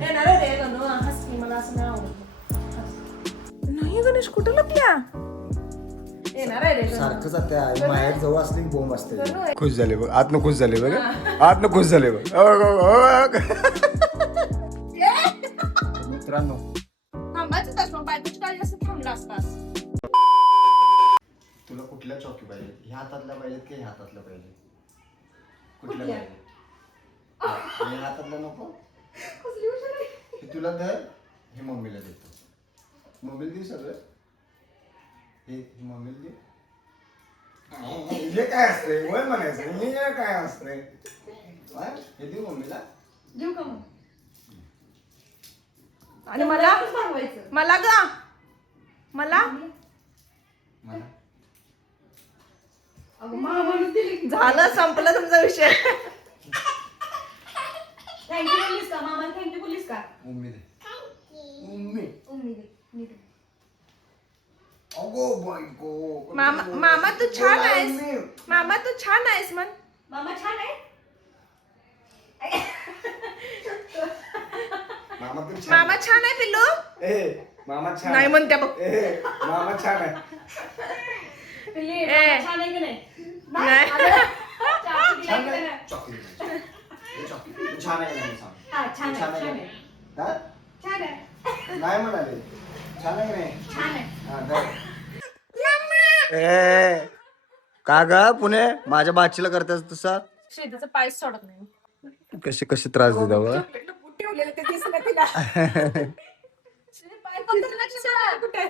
येणार आहे रे गणू, हस की, मला असं नाही आवडत. नाही गणेश कुठं लपल्या? येणार आहे रे गणू. सारखं जाते आई माहेर जवळ असली की बोंब असते. गणू, खुश झाले बघ, आतनं खुश झाले बघ, आतनं खुश झाले बघ. मित्रांनो थांबायचं तास मग बायकोची काळजी असं थांबला असतास. तुला कुठल्या चौकी पाहिजे? ह्या हातातल्या पाहिजेत की ह्या हातातल्या पाहिजे? कुठल्या कुठल्या? पाहिजे? ह्या हातातल्या नको? कसली हुशार आहे. हे तुला धर, हे मम्मीला देतो. मम्मीला दे सगळं. हे मम्मीला दे. हे काय असतंय? वय म्हणायचं हे काय असतंय? हे देऊ मम्मीला. देऊ का मग? आणि मला सांगायचं. मला ग मला मला अगं मामानं दिली. झालं संपलं तुमचा विषय. थँक्यू बोललीस का मामा? थँक्यू बोललीस का? मम्मी दे. मम्मी. मी दे, मी दे. अगो बायको. मामा तू छान आहेस. मामा तू छान आहेस म्हण. मामा छान आहे. मामा तू छान. मामा छान आहे पिल्लू. ए मामा छान. नाही म्हणत्या बघ. ए मामा छान आहे. पिल्ली, ए. मामा छान आहे की नाही? नाही. अगं, चहा पिली छान की आहे. नाही? चॉकलेट. हे चॉकलेट. तू छान आहे का नाही सांग. हा, छान छान आहे, आहे छान का? आहे. हा? छान आहे. नाही म्हणाले. छान आहे की नाही? छान आहे. हा, धर. ए का ग पुणे माझ्या बाचीला करतेस तसा? शेतीचं पायच सोडत नाही. कसे कसे त्रास देता व? चॉकलेटला बूट ठेवलेलं ते दिसलं तिला. श्री, पाय कोण धरलं तिचं? कुठे?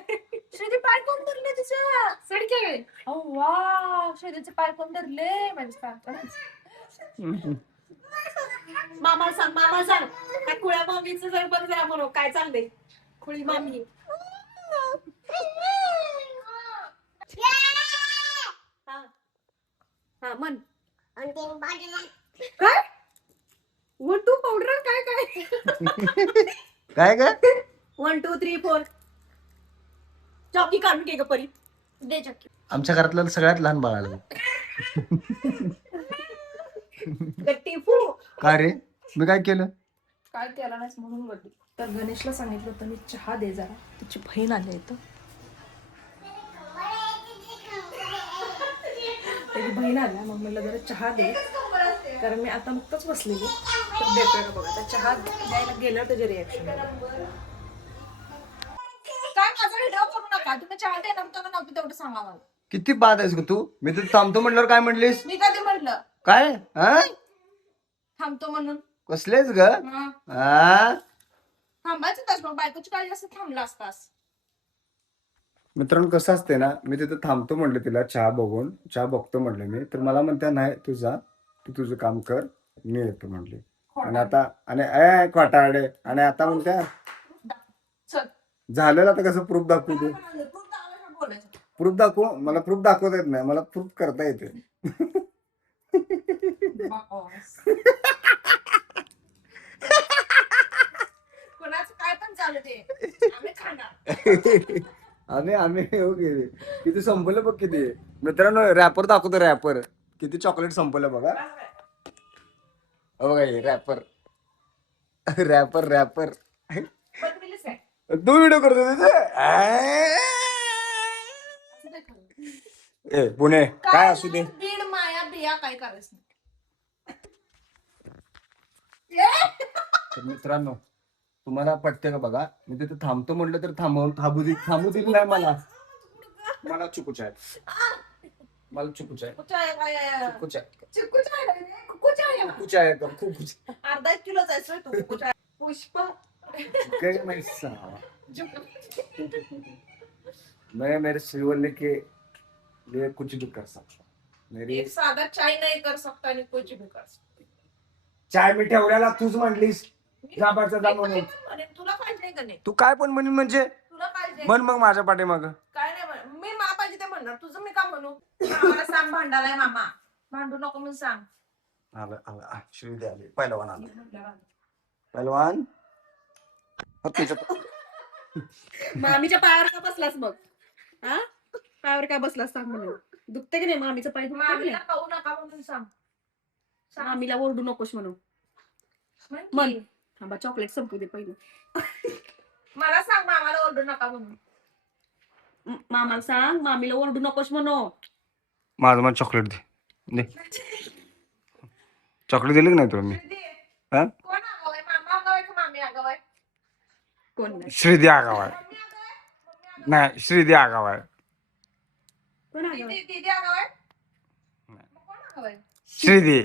श्रीचे पाय कोण धरले तिचं? सडके गे. अहो वा, श्रीचे पाय कोण धरले? माझे पाय. मामा सांग, मामा सांग. त्या कुळ्या मामीचं जर बघ जरा म्हणू काय चाललंय. खुळी मामी. हा. हा म्हण. काय? 1 2 पावडर काय काय? काय ग? 1 2 3 4. चॉकी काढून घे ग परी. दे चॉकी. आमच्या घरातलं सगळ्यात लहान बाळाला. गट्टी फू. का रे मी काय केलं? काय केला नाहीस म्हणून गट्टी. तर गणेशला सांगितलं होतं मी चहा दे जरा. तुझी बहीण आली इथं. त्याची बहीण आल्या मग म्हणलं जरा चहा दे. कारण मी आता नुकतंच बसलेली. तर देतोय का बघा. आता चहा द्यायला गेल्यावर त्याचे रिॲक्शन. काय माझा व्हिडिओ करू नका. तुम्ही चहा देणार होता का नव्हतं तेवढं सांगा मला. किती बाद आहेस ग तू? मी तर थांबतो म्हटल्यावर काय म्हणलीस? मी कधी म्हटलं काय हा? थांबतो म्हणून? कसलेच ग? हा. हा? थांबायचं तास मग बायकोची काळजी असं थांबला असतास. मित्रांनो कसं असते ना, मी तिथं थांबतो म्हटलं तिला चहा बघून, चहा बघतो म्हटलं मी, तर मला म्हणते नाही तू जा, तू तुझं काम कर, मी येतो म्हटले. आणि आता आणि खोटारडे आणि आता म्हणते चल. झालेलं आता कसं प्रूफ दाखवू दे? बोलायचं. प्रूफ दाखवू? मला प्रूफ दाखवता येत नाही, मला प्रूफ करता येते. कोणाचं काय पण चालू दे. आम्ही खाणार. आम्ही हो गेले किती संपलं बघ किती. मित्रांनो रॅपर दाखवतो, रॅपर किती चॉकलेट संपलं बघा. बघा रॅपर रॅपर रॅपर. बनविलीस काय? तू व्हिडिओ करतो ए पुणे काय असू दे. बीड माया बिया काय करायचं नाही. तर मित्रांनो तुम्हाला पटते का बघा, मी तिथे थांबतो म्हटलं तर थांबू दिली नाही मला. मला चुकूच आहे, मला चुकूच आहे, चुकूच आहे, चुकूच आहे का खूप. अर्धा किलोचा आहे तू. पुष्पा काय नाही साला. मैं मेरे शिवल्ले के लिए कुछ भी कर सकता. मेरी एक साधा चाय नाही कर सकता आणि कुछ भी कर सकता. चाय मी ठेवल्याला तूच म्हणलीस जा म्हणून. तुला पाहिजे का नाही? तू काय पण म्हणून म्हणजे तुला पाहिजे म्हण मग माझ्या पाठीमाग. काय नाही मी मला पाहिजे ते म्हणणार. तुझं मी का म्हणू? मामाला सांग भांडालाय मामा. भांडू नको म्हणून सांग. आलं श्रीदे आले. पहिलवान आला. पहिलवान मामीच्या पायावर का बसलास मग? हा पायावर का बसलास सांग म्हणून. दुखते की नाही मामीचं पाय? मामीला खाऊ नका म्हणून सांग. मामीला ओरडू नकोस म्हणून म्हण. थांबा चॉकलेट संपू दे पहिले. मला सांग मामाला ओरडू नका म्हणून. मामाला सांग मामीला ओरडू नकोस म्हणू. माझं मला चॉकलेट दे चॉकलेट दिली की नाही तुला मी हा कोण आगाव आहे? मामा आगाव आहे का मामी आगाव आहे? कोण नाही. श्रीदी आगाव आहे मम्मी आगाव आहे? मम्मी आगाव नाही श्रीदी आगाव आहे कोण आहे? दीदी आगाव आहे? मग कोण आगाव आहे? श्रीदी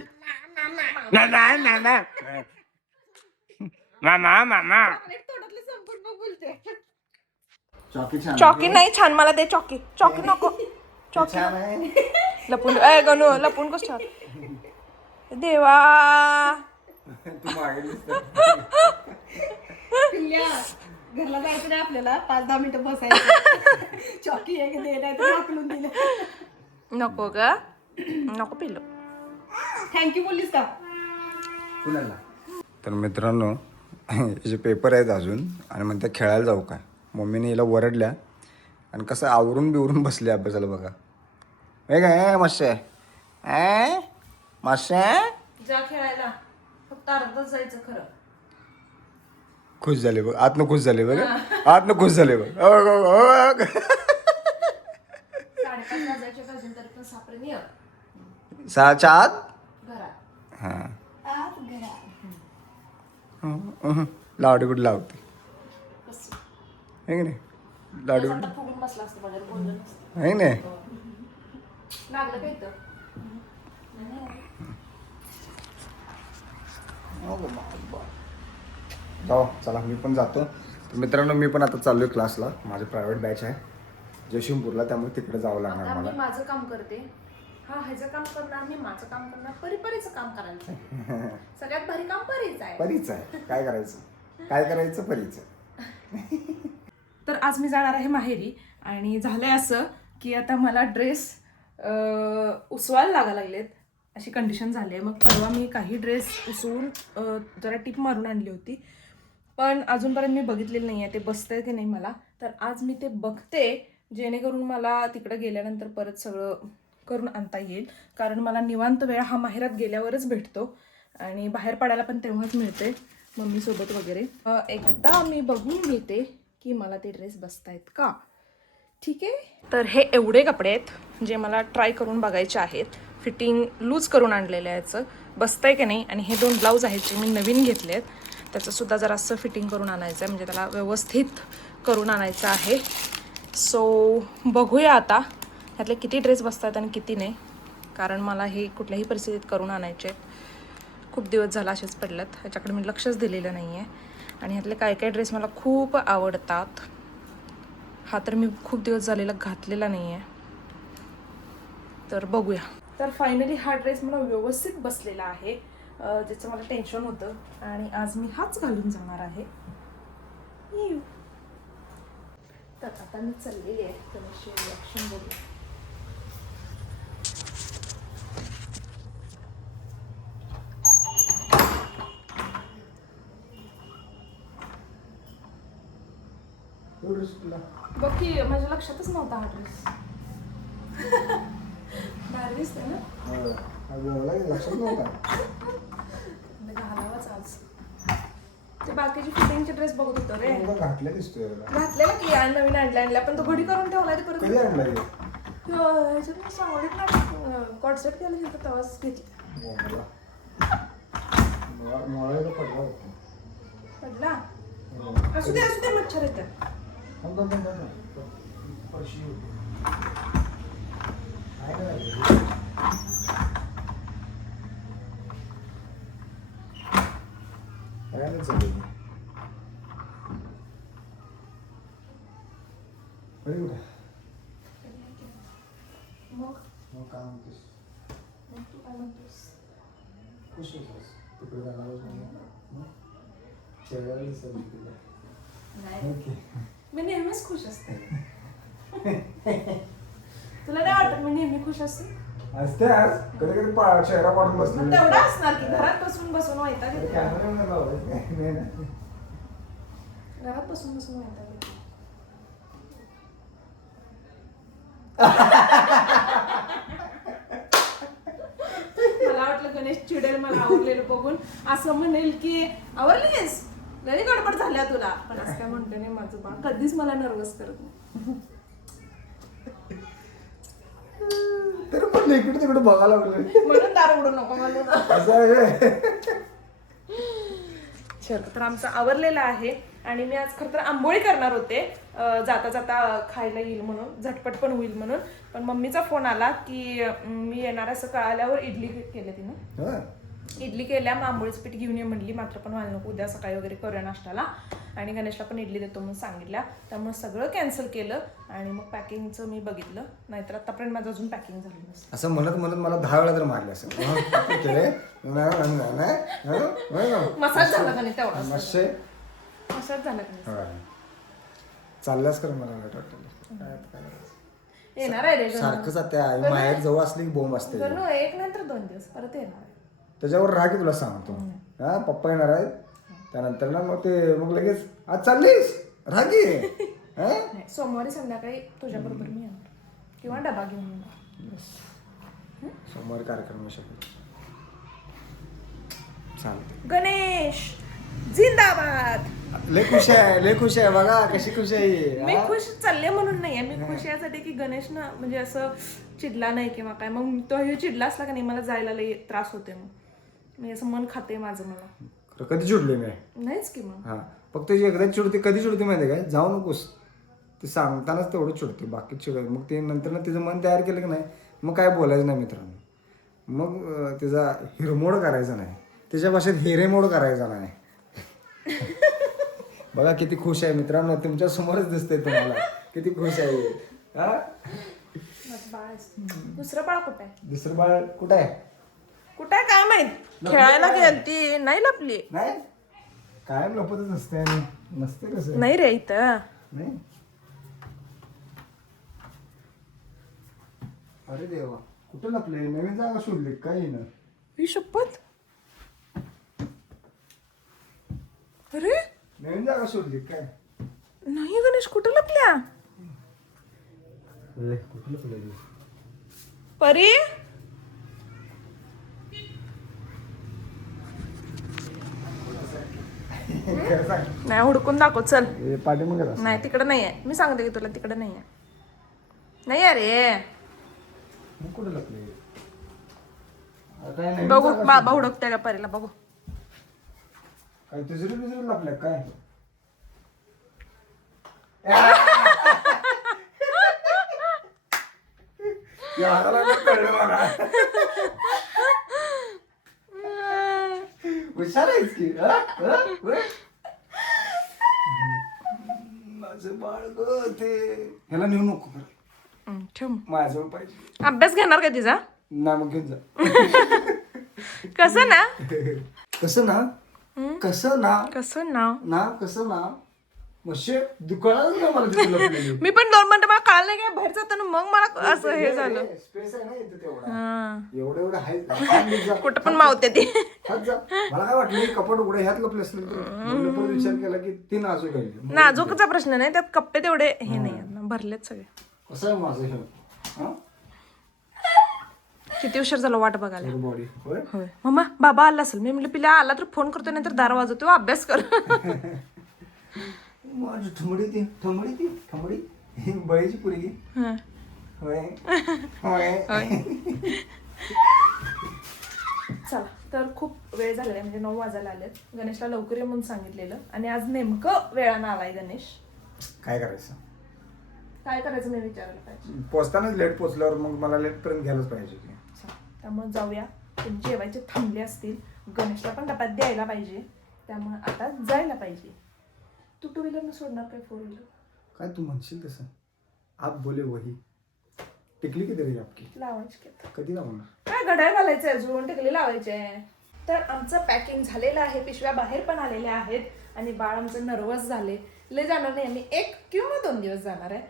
मामा मामा तोंडातलं संपूर्ण बोलते. चॉकी नाही छान, मला दे चॉकी. चॉकी नको. लपून गणू लपून कस देवा. घरला जायचं नाही आपल्याला 5-10 मिनिटं बसायचं. चॉकी एक दे नाही तर हाकलून दिलं. नको ग नको पिलो. थँक्यू बोललीस का? तर मित्रांनो याचे पेपर आहेत अजून आणि म्हणते खेळायला जाऊ काय. मम्मीने हिला वरडल्या आणि कसं आवरून बिवरून बसले अभ्यासाला बघा. हे काय मस्त आहे मस्त जा खेळायला, फक्त अर्धच जायचं खरं. खुश झाले बघ आतनं खुश झाले बघ आतनं खुश झाले बघ 5:30 वाजायचे पाहिजे तरी पण सापडे नाही 6च्या आत घरात. हां लावडी कुठे लावते हे की नाही लावडी कुठे फुगून बसला असतं माझ्यावर, बोललं नसतं. आहे की नाही लागलं का इथं? जाऊ चला मी पण जातो. तर मित्रांनो मी पण आता चाललोय क्लासला. माझं प्रायव्हेट बॅच आहे जयसिंगपूरला, त्यामुळे तिकडे जावं लागणार आता मी मला. माझं काम करते, हा ह्याचं काम करणार, मी माझं काम करणार, परीचं काम करायचं. सगळ्यात भारी काम परीच आहे. परीच आहे काय करायचं परीचं. तर आज मी जाणार आहे माहेरी आणि झालंय असं की आता मला ड्रेस उसवायला लागायला लागलेत अशी कंडिशन झाली आहे. मग परवा मी काही ड्रेस उसवून जरा टिप मारून आणली होती, पण अजूनपर्यंत मी बघितलेलं नाही आहे ते बसतंय की नाही मला. तर आज मी ते बघते जेणेकरून मला तिकडं गेल्यानंतर परत सगळं करून आणता येईल. कारण मला निवांत वेळ हा माहेरात गेल्यावरच भेटतो आणि बाहेर पडायला पण तेव्हाच मिळते मम्मीसोबत वगैरे. एकदा मी बघून घेते की मला ते ड्रेस बसतायत का. ठीक आहे, तर हे एवढे कपडे आहेत जे मला ट्राय करून बघायचे आहेत. फिटिंग लूज करून आणलेलं आहे याचं, बसतंय की नाही. आणि हे 2 ब्लाऊज आहेत जे मी नवीन घेतले आहेत, त्याचंसुद्धा जरा असं फिटिंग करून आणायचं आहे, म्हणजे त्याला व्यवस्थित करून आणायचं आहे. सो बघूया आता ह्यातले किती ड्रेस बसतात आणि किती नाही, कारण मला हे कुठल्याही परिस्थितीत करून आणायचे आहेत. खूप दिवस झाला असेच पडल्यात, ह्याच्याकडे मी लक्षच दिलेलं नाही आहे. आणि ह्यातले काही काही ड्रेस मला खूप आवडतात. हा तर मी खूप दिवस झालेला घातलेला नाही आहे, तर बघूया. तर फायनली हा ड्रेस मला व्यवस्थित बसलेला आहे, ज्याचं मला टेन्शन होतं. आणि आज मी हाच घालून जाणार आहे. तर आता मी चाललेली आहे गणेशची रिॲक्शन बघूया. बघ की माझ्या लक्षातच नव्हता हा ड्रेस. भारी दिसतंय ना. लक्षात नव्हता घालावाच आज. ते बाकीचे फिटिंगचे ड्रेस बघत होतो रे. घातले दिसतोय घातलेला की आणि नवीन आणला पण तो घडी करून ठेवला ते परत. कधी आणलाय ह्याच्यात सांगलीत ना कॉन्सर्ट केलं तिथं तेव्हाच घेतला. पडला असू दे मच्छर येतात. मग काय म्हणतेस? तू काय म्हणतोस? खुश होतास तिकडे जाणारच नाही. चेहऱ्याला दिसत नाही, मी नेहमीच खुश असते. तुला नाही वाटत मी नेहमी खुश असते? असते आज कधी कधी चेहरा पाडून बसतो. मग तेवढा असणार की घरात बसून बसून वैताग येतो. घरात बसून बसून वैताग येतो. मला वाटलं गणेश चिडेल चिडेल मला आवरलेलं बघून, असं म्हणेल की आवरलीस लई गडबड झाल्या तुला, पण असं काय म्हणते नाही माझं बाळ, कधीच मला नर्वस करत नाही. तर पण इकडे तिकडे बघायला लागलं म्हणून दार उडू नको म्हणून. असं आहे. चल, तर आमचं आवरलेलं आहे आणि मी आज खरं तर आंबोळी करणार होते जाता जाता खायला येईल म्हणून, झटपट पण होईल म्हणून, पण मम्मीचा फोन आला की मी येणार असं कळाल्यावर इडली केलं तिनं. होय. इडली केल्या, मग आंबोळीचं पीठ घेऊन ये म्हणली, मात्र पण व्हायला नको, उद्या सकाळी वगैरे करूया नाश्त्याला, आणि गणेशला पण इडली देतो म्हणून सांगितल्या, त्यामुळे सगळं कॅन्सल केलं आणि मग पॅकिंगचं मी बघितलं, नाहीतर आतापर्यंत माझं अजून पॅकिंग झालं नसतं. असं म्हणत म्हणत मला 10 वेळा तर मारले असं. मसाज झाला का नाही तेवढा, मस्से मसाज झाला का नाही. चालल्यास कर मला वाटतं. येणार आहे रे सारखं जाते आई माहेर जवळ असली की बोंब असते. गणू, एक नंतर 2 दिवस परत येणार आहे. त्याच्यावर राहा की तुला सांगतो. हा पप्पा येणार आहेत त्यानंतर ना, मग ते मग लगेच आज चाललीस राहा की. नाही, सोमवारी संध्याकाळी तुझ्या बरोबर मी येणार किंवा डबा घेऊन येणार. सोमवारी कार्यक्रम शकतो. चालते. गणेश जिंदाबाद. लय खुश आहे, लय खुश आहे बघा कशी खुश आहे. मी खुश चालले म्हणून नाहीये, मी खुश यासाठी की गणेश ना म्हणजे असं चिडला नाही किंवा काय, मग तो हे चिडला असला का नाही मला जायला लई त्रास होते, मग मी असं मन खाते माझं मला. खरं कधी चिडले मी नाहीच की मग. हा फक्त एकदा चिडते. कधी चिडते माहिती काय, जाऊ नकोस ते सांगतानाच तेवढं चिडते, बाकी चिड. मग ते नंतर ना तिचं मन तयार केलं की नाही, मग काय बोलायचं नाही मित्रांनो. मग त्याचा हिरमोड करायचा नाही, त्याच्या भाषेत हिरेमोड करायचा नाही. बघा किती खुश आहे मित्रांनो, तुमच्या समोरच दिसतंय तुम्हाला किती खुश आहे. हा माझं बाळ दुसरं बाळ कुठं आहे? दुसरं बाळ कुठं आहे? कुठं आहे काय माहित, खेळायला गेलती, नाही लपली. नाही कायम लपतच असते नसते कसं नाही रे इथं. नाही. अरे देवा कुठं लपले, नवीन जागा शोधली काय ना. ही शपथ. अरे नवीन जागा शोधली काय. नाही गणेश, कुठं लपल्या? कुठं लपले परी नाही, हुडकून दाखव चल. पाठी मग नाही तिकडं नाही आहे, मी सांगते की तुला तिकडं नाही आहे. नाही अरे कुठं लपले. काय नाही बघू बाबा हुडकते का परीला, बघू. काय तिजरी बिजरी लपल्या काय. कळलं मला. हुशार आहेस की. माझं बाळ ग ते ह्याला नेऊ नको ठेव. माझ्याजवळ पाहिजे. अभ्यास घेणार का तिचा? ना मग घेऊन जा. कसं ना कसं ना कसं ना कसं ना ना कसं ना मशे दुकानात ना मला तिथे लपलेली. मी पण 2 मिनिटं मला कळलं नाही काय बाहेर जाताना, मग मला असं हे झालं. स्पेस आहे ना इथं तेवढा. हा. एवढं आहे. कुठं पण मावते ती. हात जा. मला काय वाटलं कपड उघडे ह्यात लपले असले तर म्हणलं परत विचार केला की ती नाजूक आहे. नाजूकचा प्रश्न नाही, त्यात कप्पे तेवढे हे नाही आहेत ना, भरलेत सगळे. कसं आहे माझं हे. हा किती उशीर झाला वाट बघायला. बॉडी होय. होय मम्मा बाबा आला असेल, मी म्हणलं पिला आला तर फोन करतो, नाहीतर दार वाजवतो, अभ्यास कर. माझी ठमडी बळीची पुरी हं. होय होय. चला तर खूप वेळ झालेला आहे, म्हणजे 9 वाजायला आलेत. गणेशला लवकर ये म्हणून सांगितलेलं आणि आज नेमकं वेळानं आलाय गणेश. काय करायचं. काय करायचं मी विचारायला पाहिजे. पोचतानाच लेट पोचल्यावर मग मला लेट पर्यंत घ्यायलाच पाहिजे. चला, त्यामुळे जाऊया. तुम्ही जेवायचे थांबले असतील, गणेशला पण डब्यात द्यायला पाहिजे, त्यामुळे आता जायला पाहिजे. तू 2 व्हीलर सोडणार काय 4 व्हीलर? काय तू म्हणशील तसं. आप बोले वही टिकली किती रे आपकी. लावायची की आता. कधी लावणार. काय घड्याळ घालायचंय, अजून टिकली लावायचे. तर आमचं पॅकिंग झालेलं आहे, पिशव्या बाहेर पण आलेल्या आहेत आणि बाळ आमचं नर्वस झाले. लय जाणार नाही, आम्ही 1 किंवा 2 दिवस जाणार आहे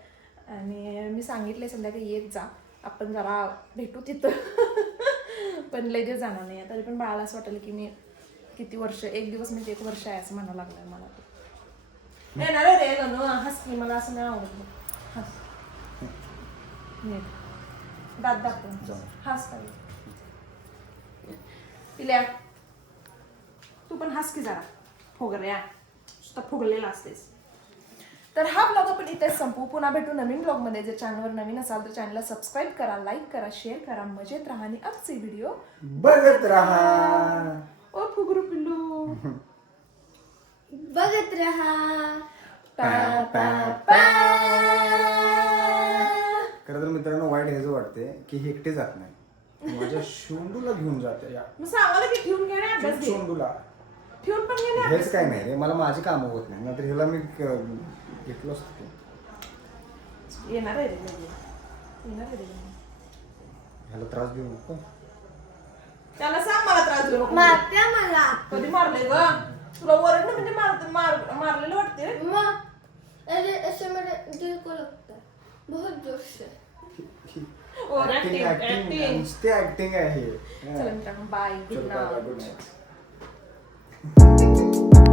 आणि मी सांगितले संध्याकाळी येत जा, आपण जरा भेटू तिथं. पण लय दिवस जाणार नाही. तरी पण बाळाला असं वाटलं की मी किती वर्ष, 1 दिवस म्हणजे 1 वर्ष आहे असं म्हणायला लागलंय मला. येणार रे गणू, हस की, मला असं नाही आवडत. हस दात दाखव, हस काय. पिल्या तू पण हस की जरा फुगऱ्या नुसतं फुगलेला असतेस. तर हा ब्लॉग आपण इथेच संपू. पुन्हा भेटू नवीन ब्लॉगमध्ये. जर चॅनलवर नवीन असाल तर चॅनलला सबस्क्राईब करा, लाईक करा, शेअर करा, मजेत राहा आणि आजचे व्हिडिओ बघत राहा. ओ फुगरू पिल्लू बघत रहा. पा, पा, पा. खरं तर मित्रांनो वाईट हेच वाटते की ही एकटी जात नाही, माझ्या शोंडूला घेऊन जाते या मग सांगायला की ठेवून घे ना अभ्यास घे. शोंडूला. ठेवून पण घे ना हेच अभ्यास. काय नाही रे, मला माझी कामं होत नाही, नाहीतर ह्याला मी घेतलो असतो. येणार आहे रे लगेच. येणार आहे रे. ह्याला त्रास देऊ नको. त्याला सांग मला त्रास देऊ नको. मारत्या मला. कधी मारले ग तुला? ओरडणं म्हणजे मारलेलं वाटते रे. माँ, अरे ऐसे मेरे दिल को लगता है बहुत जोर से. ऍक्टिंग नुसते ऍक्टिंग आहे. चला मित्रांनो बाय, गुड चलो, bye, bye, night. good night.